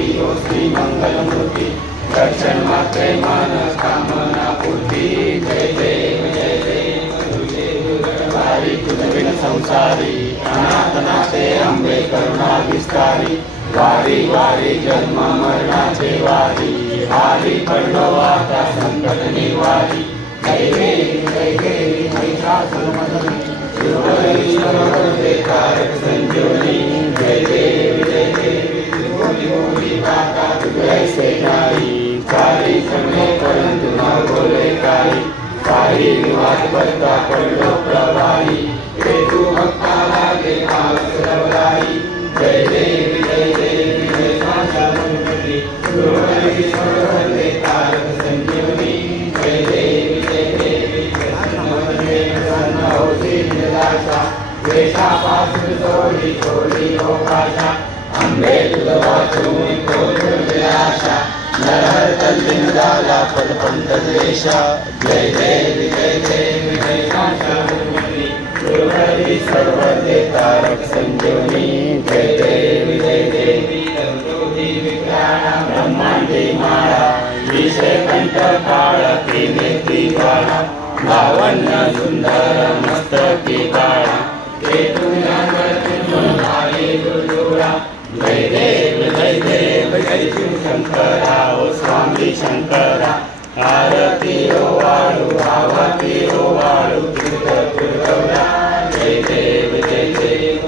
श्री मंगलमूर्ती दर्शन मात्रे मन कामना पूर्ती जय देव जय देव तुझे दुर्गवारी तुझविन संसारी अनाथनाथे अंबे करुणा विस्तारी वारी वारी जन्म मरणाचे वारी वारी पडलो आता संकट निवारी जय देवी जय देवी महिषासुरमर्दिनी शिवरीश्वर वरदे संजीवनी जय देवी माता तुझे सारी सगळे परंतु न बोले काही काही विवाद बसता पडलो प्रवाही हे तू भक्ताला दे पावसरवलाई जय देवी जय देवी जय शांती शिवरीश्वर संजीवनी जय जय प्रसन्न होती निराशा द्वेषापासून सोडी सोडी आंबे तुझ वाचून कोण आशा नरहर तल्लीन झाला पदपंत द्वेषा जय देवी जय देवी जय शांती सर्व देता संजीवनी जय देवी जय देवी ज्योती विज्ञाना ब्रह्मांडी माळा विषय कंठ काळ ती बाळा लावण्य सुंदर मस्तकी बाळा ते तुझ्या शंकरा ओ स्वामी शंकरा आरती ओ वाळू आवाती ओ वाळू तीर्थ पुरवला जय देव जय देव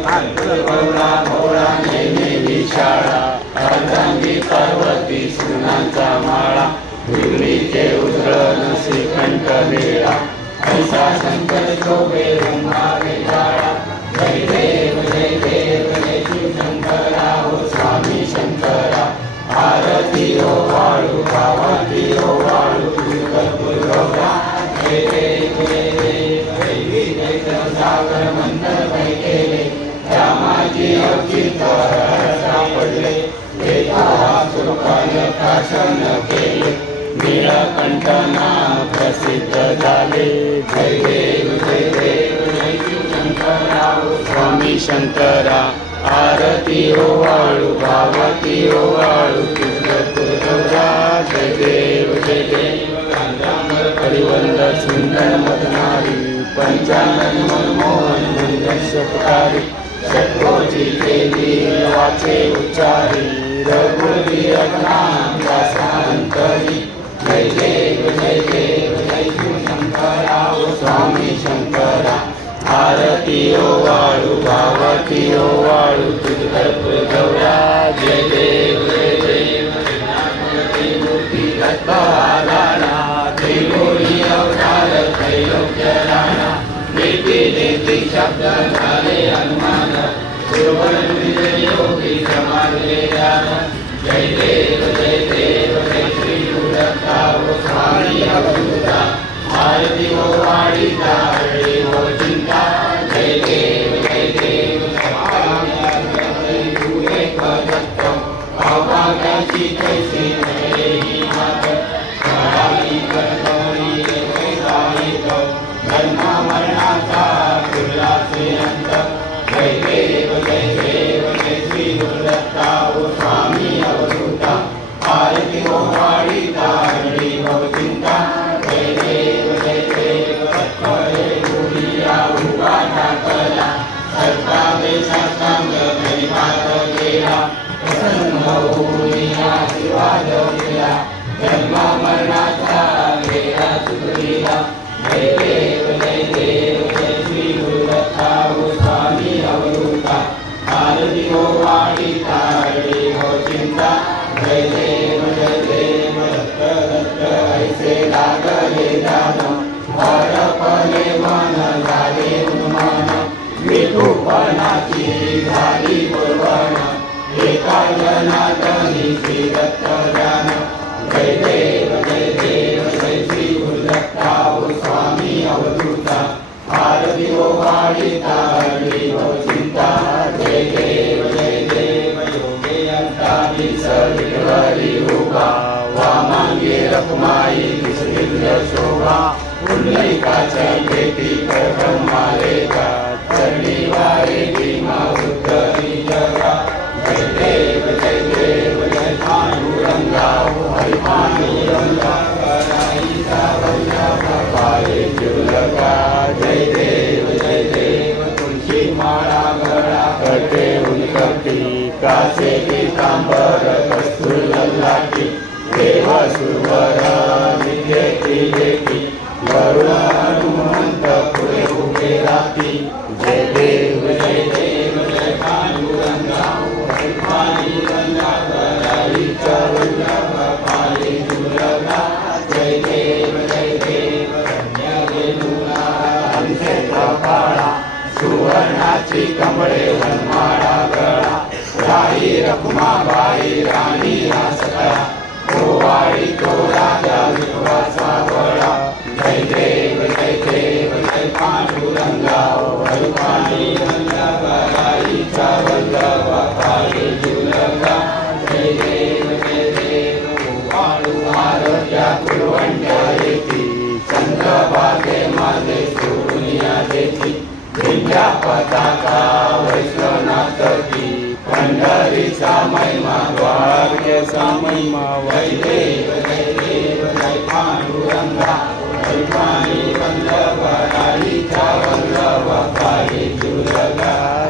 गौरा भोळा नेहमी विशाळा अर्धांगी पार्वती सुनांचा माळा विवळीचे उजळ नसी कंठ वेळा ऐसा शंकर शोभे रंग सापडले हे भाषण केले नाम प्रसिद्ध झाले जय देव जय देव जय स्वामी शंकरा आरती ओ वाळू भावती ओ वाळू तुळजापूर जय देव जय देव. परिवंद सुंदर मदनारी पंचानन मनमोहन मंगल शतकारी षटकोची केली वाचे उच्चारी रघुवीर नाम दासांतरी जय देव जय देव जय शिव शंकरा ओ स्वामी शंकरा. आरती ओ वाळू भावती ओ वाळू तुझ गौरा जय देव. आरती हो पाणी तारणी हो चिंता जय देव जय देव दत्त दत्त ऐसे लागले दान हरपले मन झाली पुरवण एका जनातनी Baby. राणी कमळे वनमाळा गळा राणी रखुमाबाई राणी हा सकळा गोवाळी तो राजा विठवाचा बळा जय देव जय देव जय पांडुरंगा हनुमानी रंगा बाईचा वल्ला जुलंगा जय देव जय देव गोपाळू आरोग्या कुलवंड्या येती चंद्रभागे माझे सोडून या देती विंध्या पताका वैष्णवनाथ की पंढरीचा महिमा द्वारकेचा महिमा वैदेव जय देव जय पांडुरंगा वैपाणी वल्लभ राणीचा वल्लभ काही दुर्गा